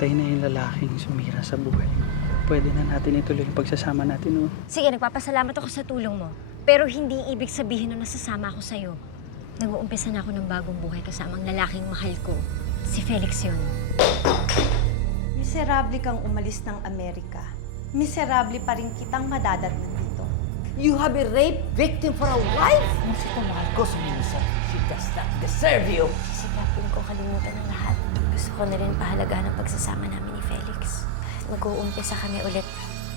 Patay na yung lalaking sumira sa buhay mo. Pwede na natin ituloy yung pagsasama natin, oh. Sige, nagpapasalamat ako sa tulong mo. Pero hindi ibig sabihin na nasasama ako sa'yo. Nag-uumpisa na ako ng bagong buhay kasamang lalaking mahal ko. Si Felix yun. Miserable kang umalis ng Amerika. Miserable pa rin kitang madadatnan dito. You have a rape victim for a wife? Mas ito mahal ko si Melissa. She does not deserve you. Sisikapin ko kalimutan ng lahat. Gusto ko na rin pahalagahan ang pagsasama namin ni Felix. Mag-uumpisa kami ulit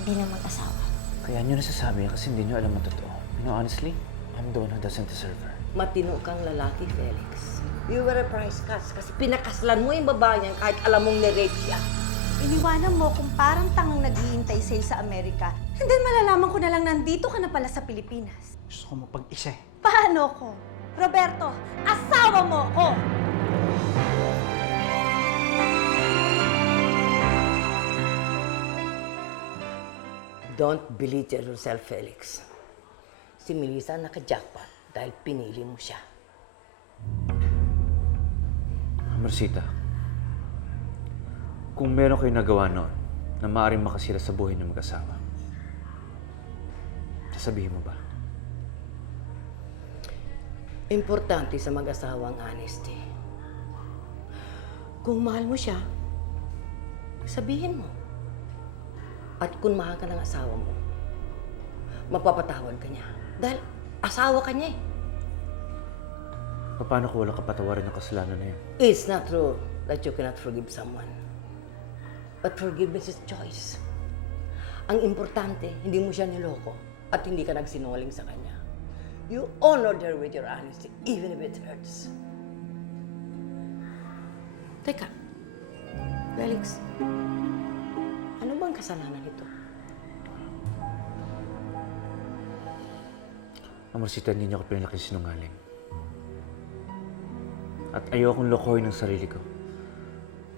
bilang mag-asawa. Kaya nyo nasasabi kasi hindi nyo alam ang totoo. You know, honestly, I'm the one who doesn't deserve her. Matino kang lalaki, Felix. You were a price cut kasi pinakaslan mo yung babae niyan kahit alam mong ni-rape siya. Iniwanan mo kung parang tangang naghihintay sa'yo sa Amerika. And then malalaman ko na lang nandito ka na pala sa Pilipinas. Gusto ko mapag-isa eh. Paano ko? Roberto, asawa mo ko! Don't belittle yourself, Felix. Si Melissa naka-jackpot dahil pinili mo siya. Marcita, kung meron kayo nagawa noon na maaaring makasira sa buhay ng mag-asawa, sasabihin mo ba? Importante sa mag-asawa ang honesty. Kung mahal mo siya, sabihin mo. At kung mahal ka ng asawa mo, mapapatawad ka niya. Dahil asawa ka niya eh. Paano kung wala kapatawarin ng kasalanan na yun? It's not true that you cannot forgive someone. But forgiveness is choice. Ang importante, hindi mo siya niloko at hindi ka nagsinungaling sa kanya. You honored her with your honesty, even if it hurts. Teka, Felix, ano bang kasalanan ito? Marcita, hindi niyo ako pinalaki sinungaling. At ayokong lokohin ng sarili ko.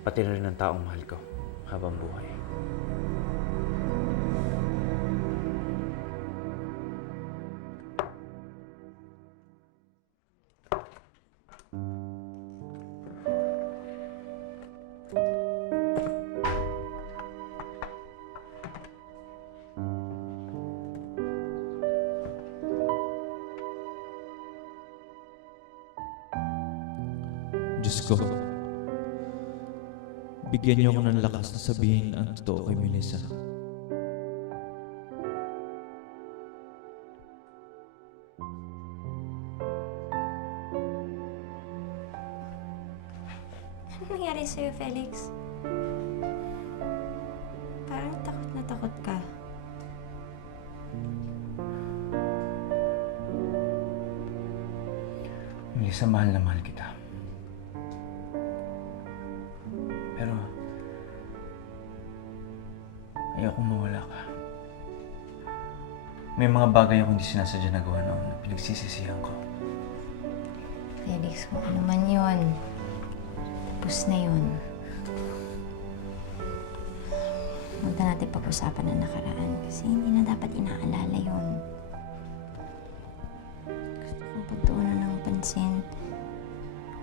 Pati na rin ng taong mahal ko habang buhay. Diyos ko, bigyan niyo ako ng lakas na sabihin ang totoo kay Melissa. Ano nangyari sa'yo, Felix? Parang takot na takot ka. Melissa, mahal na mahal kita. Pero ayokong mawala ka. May mga bagay akong hindi sinasadya nagawa noon na pinagsisisihan ko. Felix, kung ano man yun, tapos na yun. Huwag na natin pag-usapan ang nakaraan kasi hindi na dapat inaalala yun. Gusto kong pagtuunan ng pansin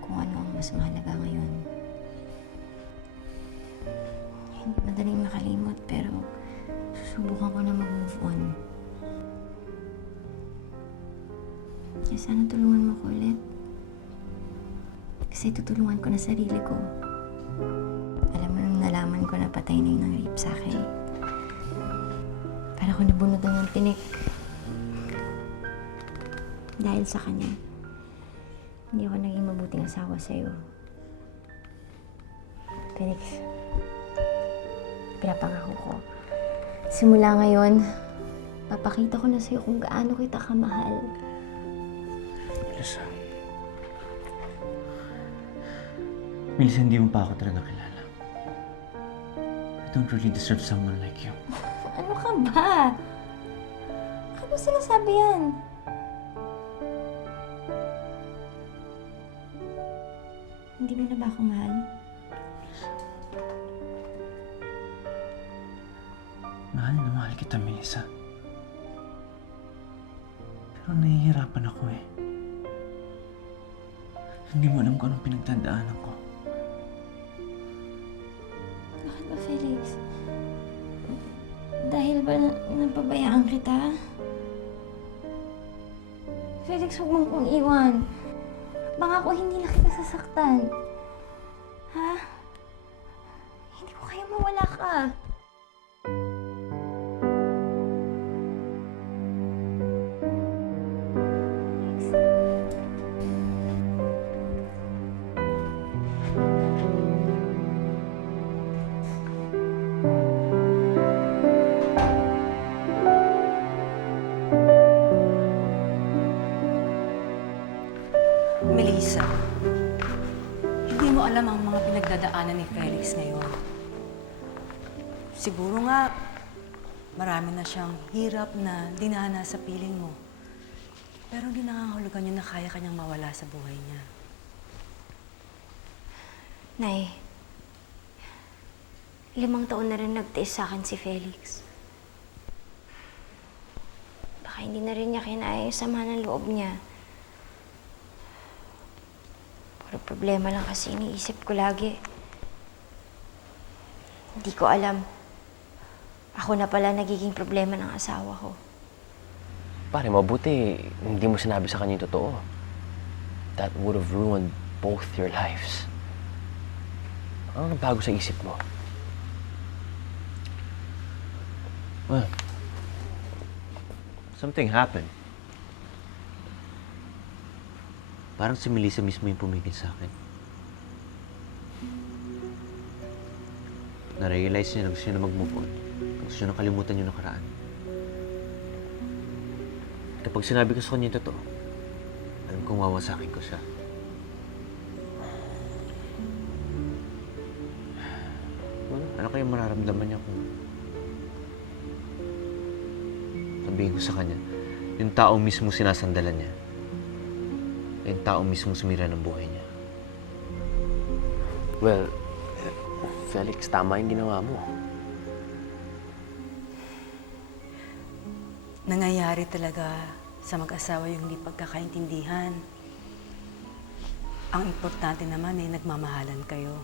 kung ano ang mas mahalaga ngayon. Hindi madaling makalimot pero susubukan ko na mag-move on. Kaya sana tulungan mo ko ulit. Kasi tutulungan ko na sarili ko. Alam mo nung nalaman ko na patay na yung nang-rape sa akin. Para ko nabunutan ng tinik. Dahil sa kanya, hindi ako naging mabuting asawa sa'yo. Felix, pinapangako ko. Simula ngayon, papakita ko na sa'yo kung gaano kita kamahal. Melissa. Melissa, hindi mo pa ako talaga kilala. I don't really deserve someone like you. Ano ka ba? Bakit mo sinasabi yan? Hindi mo na ba ako mahal? Mahal na mahal kita, Melissa. Pero nahihirapan ako eh. Hindi mo alam kung anong pinagdadaanan ko. Baka ba, Felix? Dahil ba napabayaan kita? Felix, huwag mong kong iwan. Baka ko hindi na kita sasaktan. Ha? Hindi ko kaya mawala ka. Melissa, hindi mo alam ang mga pinagdadaanan ni Felix ngayon. Siguro nga, marami na siyang hirap na dinana sa piling mo. Pero hindi nangangahulugan yun na kaya kanyang mawala sa buhay niya. Nay, 5 taon na rin nagtiis sa akin si Felix. Baka hindi na rin niya kinaya yung sama ng loob niya. Puro problema lang kasi iniisip ko lagi. Hindi ko alam. Ako na pala nagiging problema ng asawa ko. Pare, mabuti hindi mo sinabi sa kanya yung totoo. That would have ruined both your lives. Ano nagbago sa isip mo? Well, something happened. Parang si Melissa mismo yung pumigil sa akin. Na-realize niya na gusto niya na mag-move on. Gusto niya na kalimutan yung nakaraan. Kapag sinabi ko sa kanya yung totoo, alam kong wawasakin ko siya. Well, ano kayong mararamdaman niya kung sabihin ko sa kanya, yung tao mismo sinasandalan niya, yung tao mismo sumira ng buhay niya. Well, Felix, tama yung ginawa mo. Nangyayari talaga sa mag-asawa yung hindi pagkakaintindihan. Ang importante naman ay nagmamahalan kayo.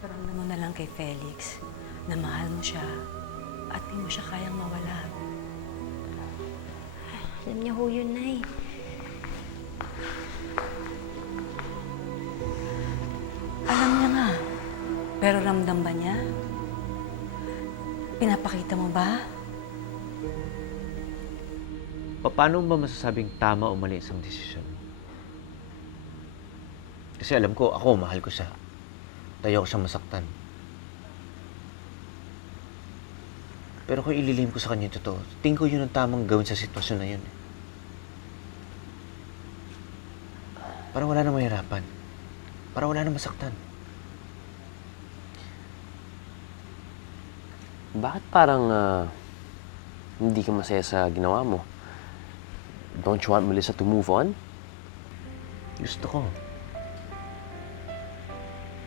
Paramdam mo na lang kay Felix na mahal mo siya at di mo siya kayang mawala. Alam niya ho yun, Nay. Alam niya nga, pero ramdam ba niya? Pinapakita mo ba? Paano ba masasabing tama o mali isang desisyon? Kasi alam ko, ako, mahal ko siya. Tayo ko siya masaktan. Pero kung ililihim ko sa kanya yung totoo, tingin ko yun ang tamang gawin sa sitwasyon na yun. Para wala na mahirapan. Para wala na masaktan. Bakit parang hindi ka masaya sa ginawa mo? Don't you want Melissa to move on? Gusto ko.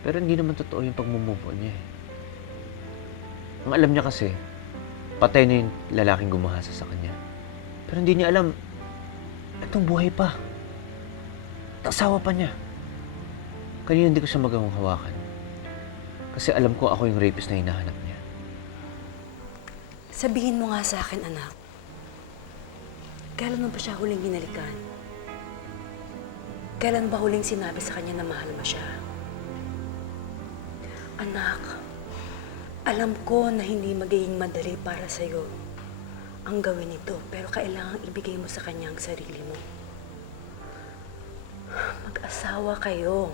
Pero hindi naman totoo yung pag-move on niya eh. Ang alam niya kasi, patay na yung lalaking gumahasa sa kanya. Pero hindi niya alam, itong buhay pa. Asawa pa niya. Kanina hindi ko siya magawang hawakan. Kasi alam ko ako yung rapist na hinahanap niya. Sabihin mo nga sa akin, anak. Kailan mo ba siya huling hinalikan? Kailan ba huling sinabi sa kanya na mahal mo siya? Anak, alam ko na hindi magiging madali para sa'yo ang gawin ito, pero kailangang ibigay mo sa kanya ang sarili mo. Mag-asawa kayo.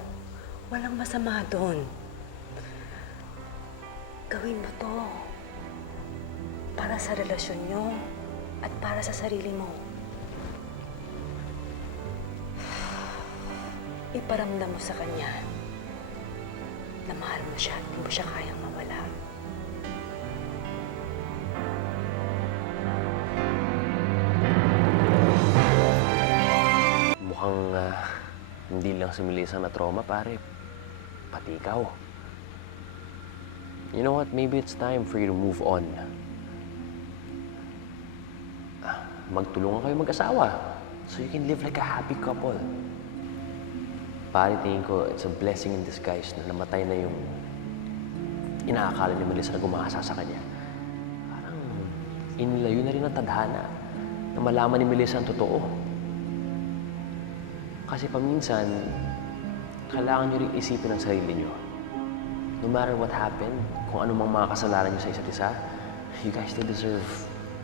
Walang masama doon. Gawin mo to. Para sa relasyon nyo at para sa sarili mo. Iparamdam mo sa kanya na mahal mo siya at hindi mo siya kayang mawala. Mukhang hindi lang si Melissa na trauma, pare. Pati ikaw. You know what? Maybe it's time for you to move on. Magtulungan kayo mag-asawa so you can live like a happy couple. Pare, tingin ko, it's a blessing in disguise na namatay na yung inaakala ni Melissa na gumasa sa kanya. Parang inilayo na rin ang tadhana na malaman ni Melissa ang totoo. Kasi paminsan, kailangan nyo rin isipin ang sarili nyo. No matter what happened, kung anumang mga kasalanan nyo sa isa't isa, you guys still deserve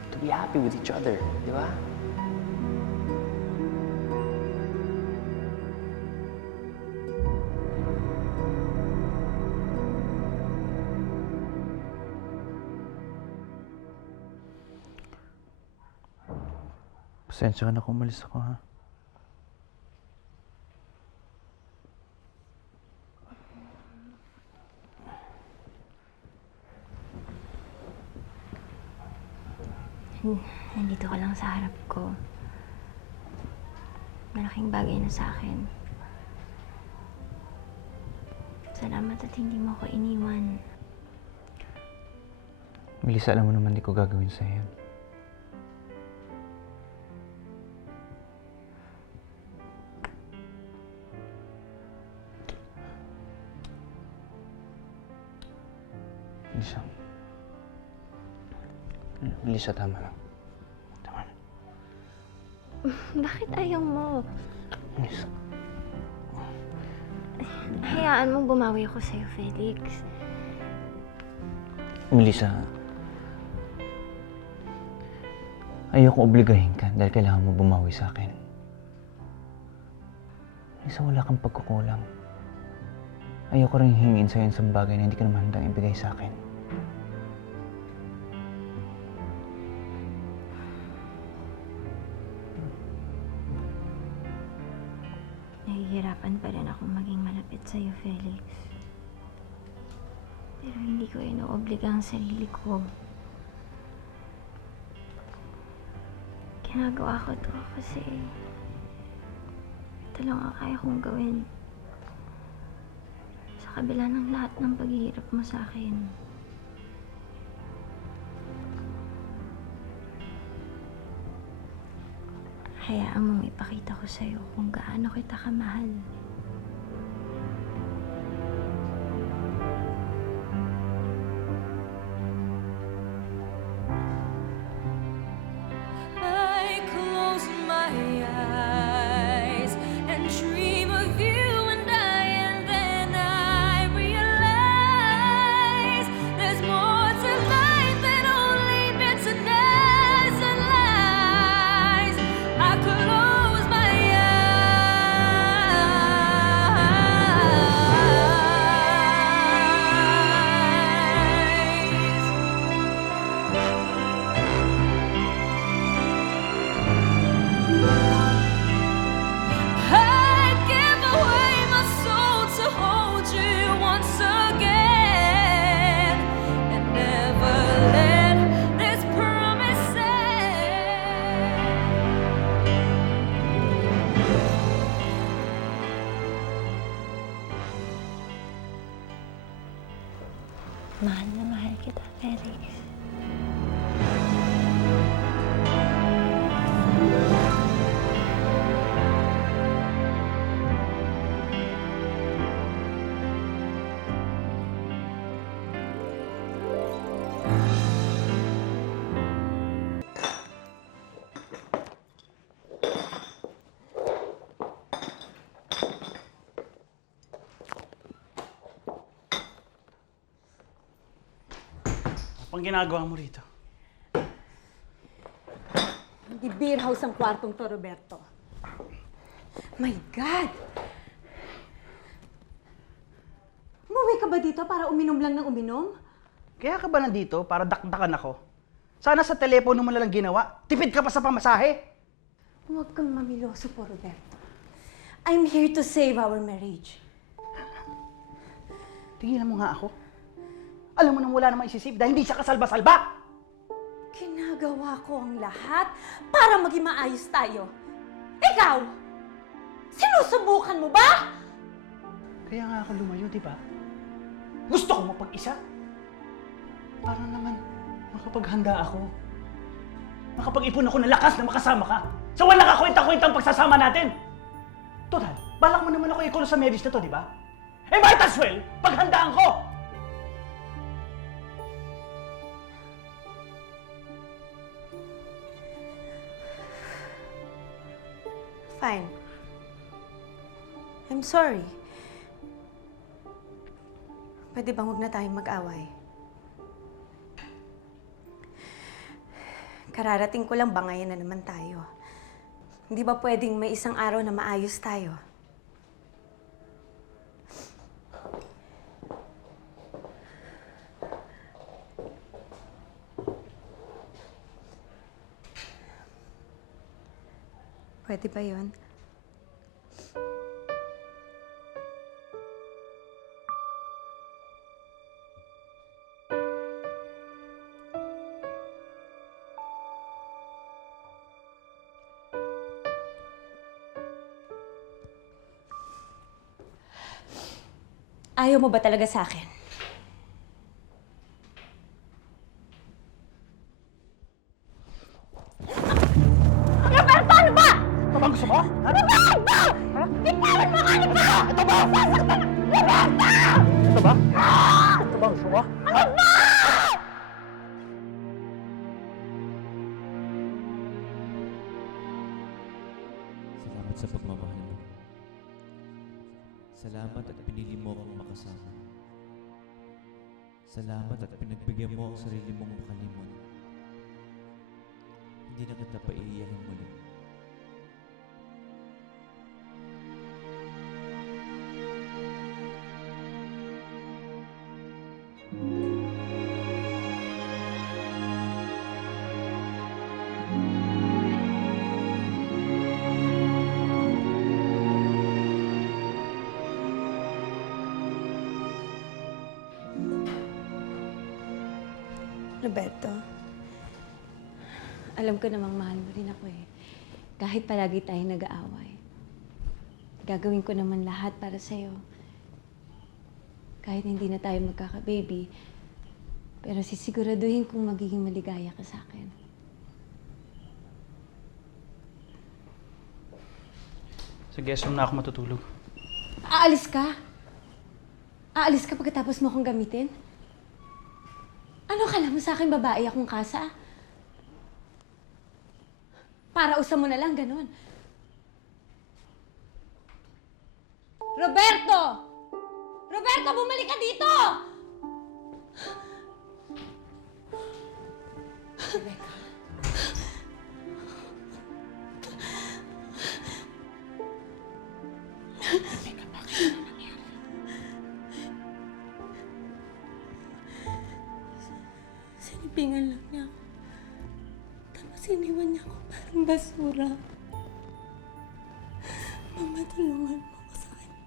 to be happy with each other, di ba? Pasensya ka na kung umalis ako, ha? Nandito ka lang sa harap ko. Malaking bagay na sa akin. Salamat at hindi mo ako iniwan. Melissa, alam mo naman di ko gagawin sa'yo yan. Melissa, tama lang. Tama na. Bakit ayaw mo? Melissa. Hayaan mong bumawi ako sa'yo, Felix. Melissa, ayoko obligahin ka dahil kailangan mo bumawi sa akin. Melissa, wala kang pagkukulang. Ayoko rin hingin sa'yo isang bagay na hindi ka naman handang ibigay sa akin. Nahihirapan pa rin akong maging malapit sa'yo, Felix. Pero hindi ko inoobliga ang sarili ko. Ginagawa ko to kasi ito lang ang kaya kong gawin. Sa kabila ng lahat ng paghihirap mo sa akin. Hayaan mong ipakita ko sa'yo kung gaano kita kamahal. I close my eyes and dream of you and then I realize there's more to life than only bitterness and lies. I close my I'd give away my soul to hold you once again and never let this promise Mahal na mahal kita, Felix. Pang ginagawa mo rito? Hindi beer house ang kwartong to, Roberto. My God! Umuwi ka ba dito para uminom lang ng uminom? Kaya ka ba nandito para dakdakan ako? Sana sa telepono mo na lang ginawa. Tipid ka pa sa pamasahe. Huwag kang mamiloso po, Roberto. I'm here to save our marriage. Tigilan mo nga ako. Alam mo nang wala namang isisip dahil hindi siya kasalba-salba. Ginagawa ko ang lahat para maging maayos tayo. Ikaw! Sinusubukan mo ba? Kaya nga ako lumayo, di ba? Gusto ko mapag-isa. Para naman makapaghanda ako. Makapag-ipon ako ng lakas na makasama ka. Sa walang kakwenta-kwentang pagsasama natin. Total, Balak mo naman ako ikulong sa medis na to, di ba? Eh, might as well, paghandaan ko! Fine. I'm sorry. Pwede bang huwag na tayong mag-away? Kararating ko lang, bangayan na naman tayo. Hindi ba pwedeng may isang araw na maayos tayo? Pwede ba yun? Ayaw mo ba talaga sa akin? Roberto, ano ba? Ito ba gusto mo? Roberto! Bitawan mo ka! Ito ba? Ito ba? Roberto! Ito ba? Ito ba gusto mo? Ano ba? Salamat sa pagmamahal mo. Salamat at pinili mo akong makasama. Salamat at pinagbigyan mo ang sarili mong makalimon. Hindi na kita paiiyakin muli. Roberto, alam ko namang mahal mo rin ako eh. Kahit palagi tayo nag-aaway. Gagawin ko naman lahat para sa'yo. Kahit hindi na tayo magkaka-baby, pero sisiguraduhin kong magiging maligaya ka sa akin. Sa guest room na ako matutulog. Aalis ka? Aalis ka pagkatapos mo akong gamitin? Ano kala mo sa akin, babae akong kasa? Para usa mo na lang, ganun. Roberto! Roberto, bumalik ka dito! Sinipingan lang niya ako. Tapos iniwan niya ako parang basura. Mama, tulungan mo ako sa kanya.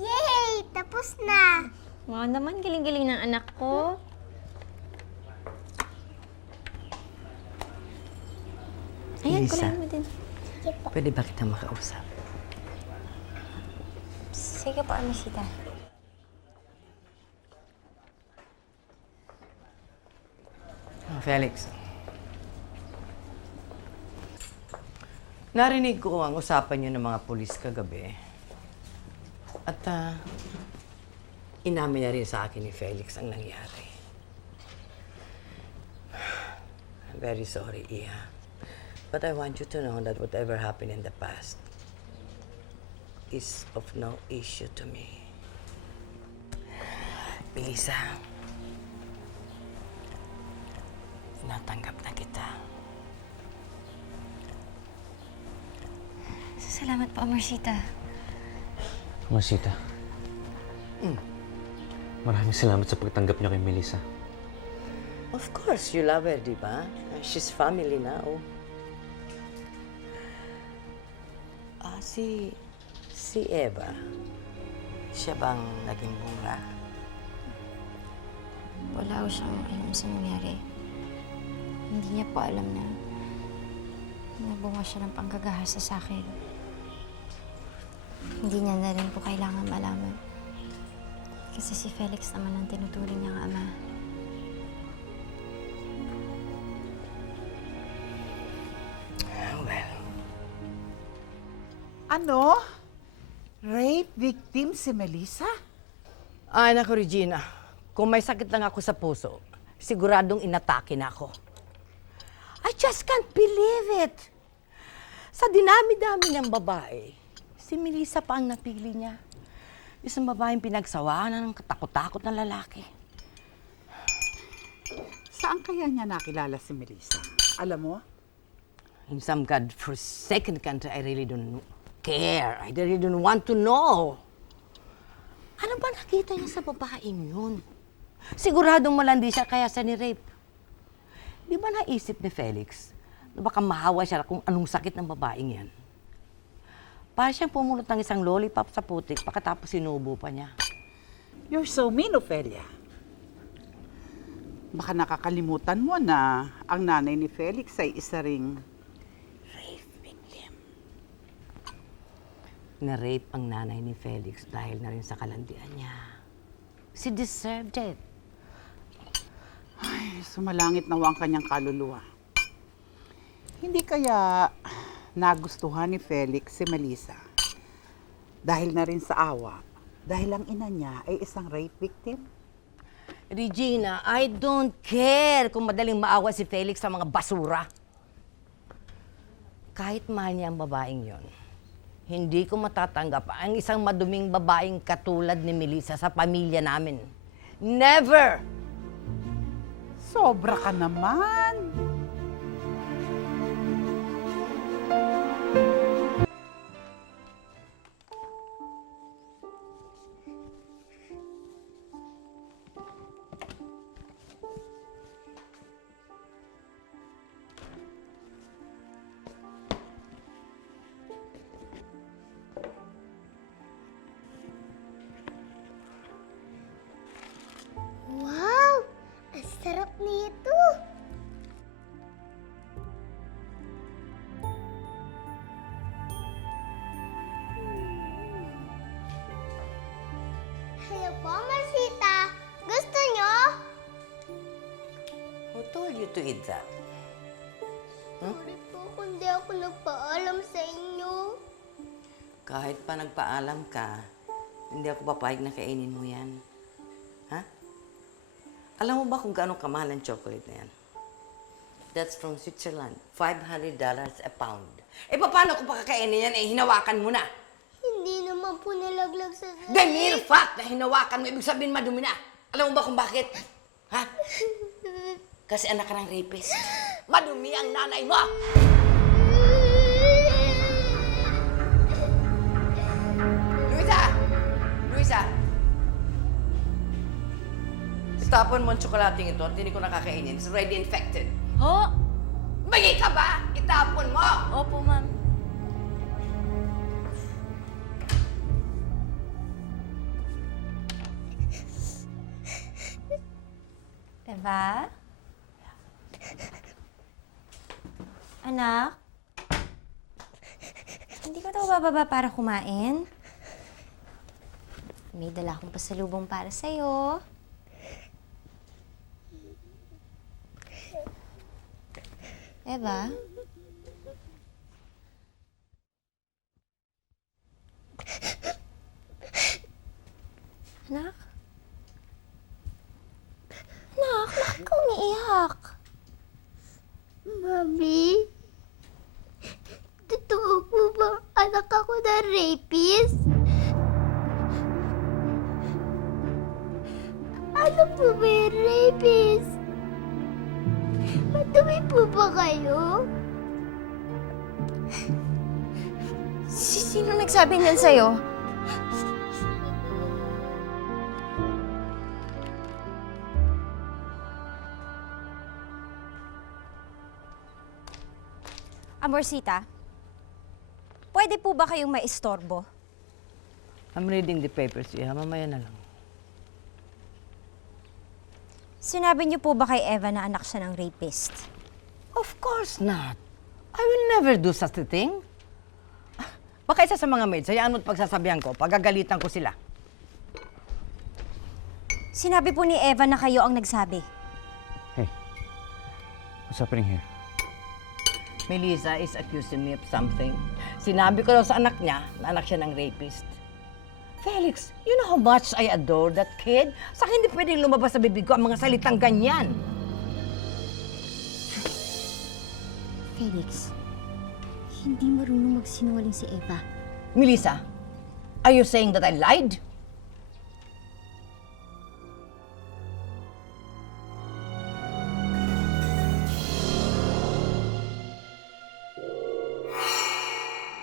Yay! Tapos na! Wow naman, galing-galing ng anak ko. Ayan, Lisa. kunin mo din. Pwede ba kita makausap? Sige po, Amisita. Felix. Narinig ko ang usapan niyo ng mga pulis kagabi. At inamin na rin sa akin ni Felix ang nangyari. I'm very sorry, Iha. But I want you to know that whatever happened in the past is of no issue to me. Melissa, natanggap na kita. Salamat po, Amarcita. Marcita. Maraming salamat sa pagtanggap niyo kay Melissa. Of course, you love her, di ba? She's family now. Si Eva. Siya bang naging bunga? Wala ko siyang alam sa nangyari. Hindi niya po alam na nabunga siya ng panggagahasa sa akin. Hindi niya na rin po kailangan malaman. Kasi si Felix naman ang tinuturing niyang ama. Well, Ano? Rape victim si Melissa? ay naku, Regina. Kung may sakit lang ako sa puso, siguradong inatake na ako. I just can't believe it. Sa dinami-dami ng babae, si Melissa pa ang napili niya. Isang babaeng pinagsawaan ng katakot-takot na lalaki. Saan kaya niya nakilala si Melissa? Alam mo? In some godforsaken country, I really don't care. I really don't want to know. Ano ba nakita niya sa babaeng yun? Siguradong malandi siya kaya siya ni-rape. Di ba naisip ni Felix na baka mahawa siya kung anong sakit ng babaeng yan? Para siyang pumulot ng isang lollipop sa putik pagkatapos sinubo pa niya. You're so mean, Ophelia. Baka nakakalimutan mo na ang nanay ni Felix ay isa ring rape victim. Na-rape ang nanay ni Felix dahil na rin sa kalandian niya. She deserved it. Ay, sumalangit nawa ang kanyang kaluluwa. Hindi kaya nagustuhan ni Felix si Melissa dahil na rin sa awa, dahil ang ina niya ay isang rape victim? Regina, I don't care kung madaling maawa si Felix sa mga basura. Kahit mahal niya ang babaeng yon, hindi ko matatanggap ang isang maduming babaeng katulad ni Melissa sa pamilya namin. Never! Sobra ka naman! Wow! Ang sarap nito! Hello po, Masita! Gusto nyo? Who told you to eat that? Sorry po kung di ako nagpaalam sa inyo. Kahit pa nagpaalam ka, hindi ako papayag na kainin mo yan. Ha? Alam mo ba kung gaano kamahal ang chocolate na yan? That's from Switzerland. $500 a pound. Eh, paano ko pakakainin yan? Eh, hinawakan mo na. Hindi naman po nalaglag sa The mere fact na hinawakan mo, ibig sabihin madumi na. Alam mo ba kung bakit? Ha? Kasi anak ka ng rapist. Madumi ang nanay mo! Luisa! Luisa! Itapon mo ang tsokolating ito at hindi ko nakakainin. It's already infected. Ho? Bagi ka ba? Itapon mo! Opo, ma'am. Eva? Anak? Hindi ka daw bababa para kumain? May dala akong pasalubong para sa'yo. Eva? Anak? Anak, bakit ka umiiyak? Mami? Totoo po ba anak ako na rapist? Ano po ba yung rapist? Madumi po ba kayo? Sino nagsabi niyan sa'yo? Amorsita, pwede po ba kayong maistorbo? I'm reading the papers, Iha. Mamaya na lang. Sinabi niyo po ba kay Eva na anak siya ng rapist? Of course not. I will never do such a thing. Baka isa sa mga maids, hayaan mo't pagsasabihan ko, pagagalitan ko sila. Sinabi po ni Eva na kayo ang nagsabi. Hey, what's happening here? Melissa is accusing me of something. Sinabi ko daw sa anak niya na anak siya ng rapist. Felix, you know how much I adore that kid? Sa akin hindi pwedeng lumabas sa bibig ko ang mga salitang ganyan. Felix, hindi marunong magsinungaling si Eva. Melissa, are you saying that I lied?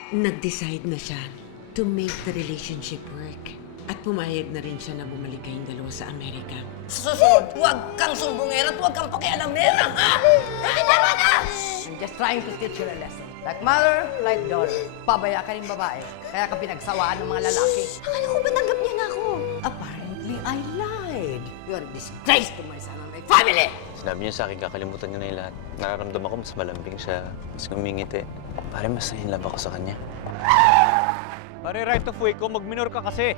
Nag-decide na siya to make the relationship work. At pumayag na rin siya na bumalik kayong dalawa sa Amerika. Susunod, huwag kang sumbongera at huwag kang pakialamera, ha? Tama na! I'm just trying to teach you a lesson. Like mother, like daughter. Pabaya ka rin babae, kaya ka pinagsawaan ng mga lalaki. Akala ko ba tanggap niya na ako? Apparently, I lied. You're a disgrace to my son and my family! Sinabi niya sa akin, kakalimutan niya na yung lahat. Nararamdaman ko mas malambing siya, mas ngumingiti. Pare, mas na-inlove ako sa kanya. Pare, right of way ko, mag-minor ka kasi.